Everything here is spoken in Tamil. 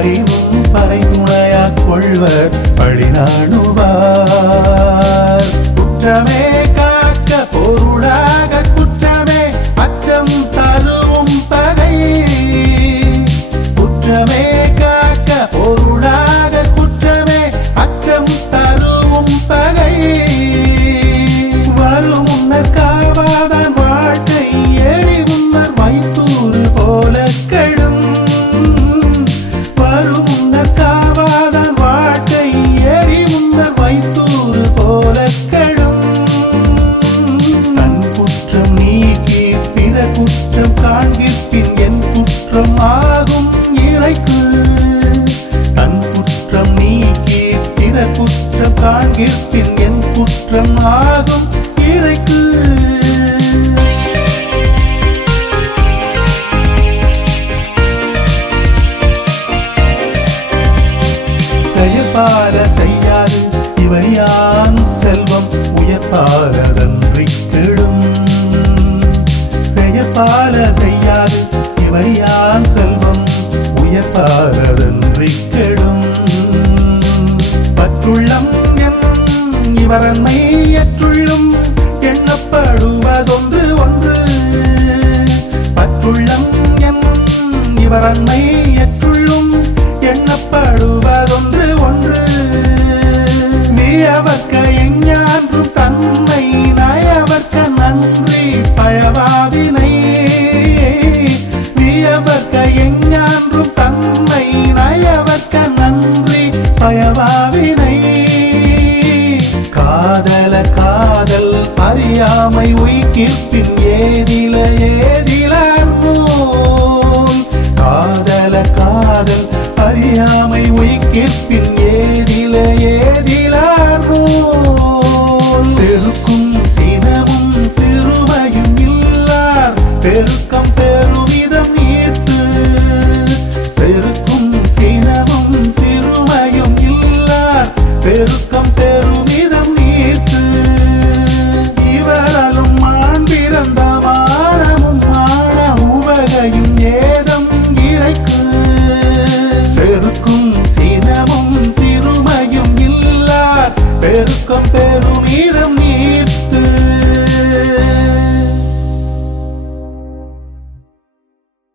அறிவும் பறைத்துணையா கொள்வர் பழிநாணுவார். குற்றமே காக்க பொருளாக குற்றமே அச்சம் தருவும் பகை. குற்றமே காக்க பொருளாக குற்றமே அச்சம் தருவும் பகை. வரும் முன்னர் காவாதான் வாழ்க்கை எரி முன்னர் வைத்தூறு போல கெடும். வரும் முன்னர் காவாதான் வாழ்க்கை எரி முன்னர் வைத்தூறு போல கெடும். தன் குற்றம் நீக்கி பிற குற்றம் காண்கிற்பின் என் குற்றம் ஆகும் இறைக்கு. தன் குற்றம் நீக்கி பிற குற்றம் காண்கிற்பின் என் குற்றம் ஆகும் இறைக்கு. செயற்பார செய்யாது இவர் யான் செல்வம் உயர்பாரதன்றி கெடும். செயற்பால செய்யாது இவர் யான் செல்வம் உயர்பாரதன்றி கெடும். பற்றுள்ளம் என் இவரன்மை ஏற்றுள்ளும் எண்ணப்படுவதொன்று ஒன்று. பற்றுள்ளம் என் இவரன்மை ஏற்றுள்ளும் எண்ணப்படுவதொன்று ஒன்று. வியவர்க்க எஞ்ஞான்றும் தன்மை நயவர்க்க நன்றி பயவாவினை. வியவர்க்க எஞ்ஞான்றும் தன்மை நயவர்க்க நன்றி பயவாவினை. காதல காதல் அறியாமை உய்கிற்பின் ஏதில ஏதிலார் நூல். காதல காதல் அறியாமை உய்கிற்பின்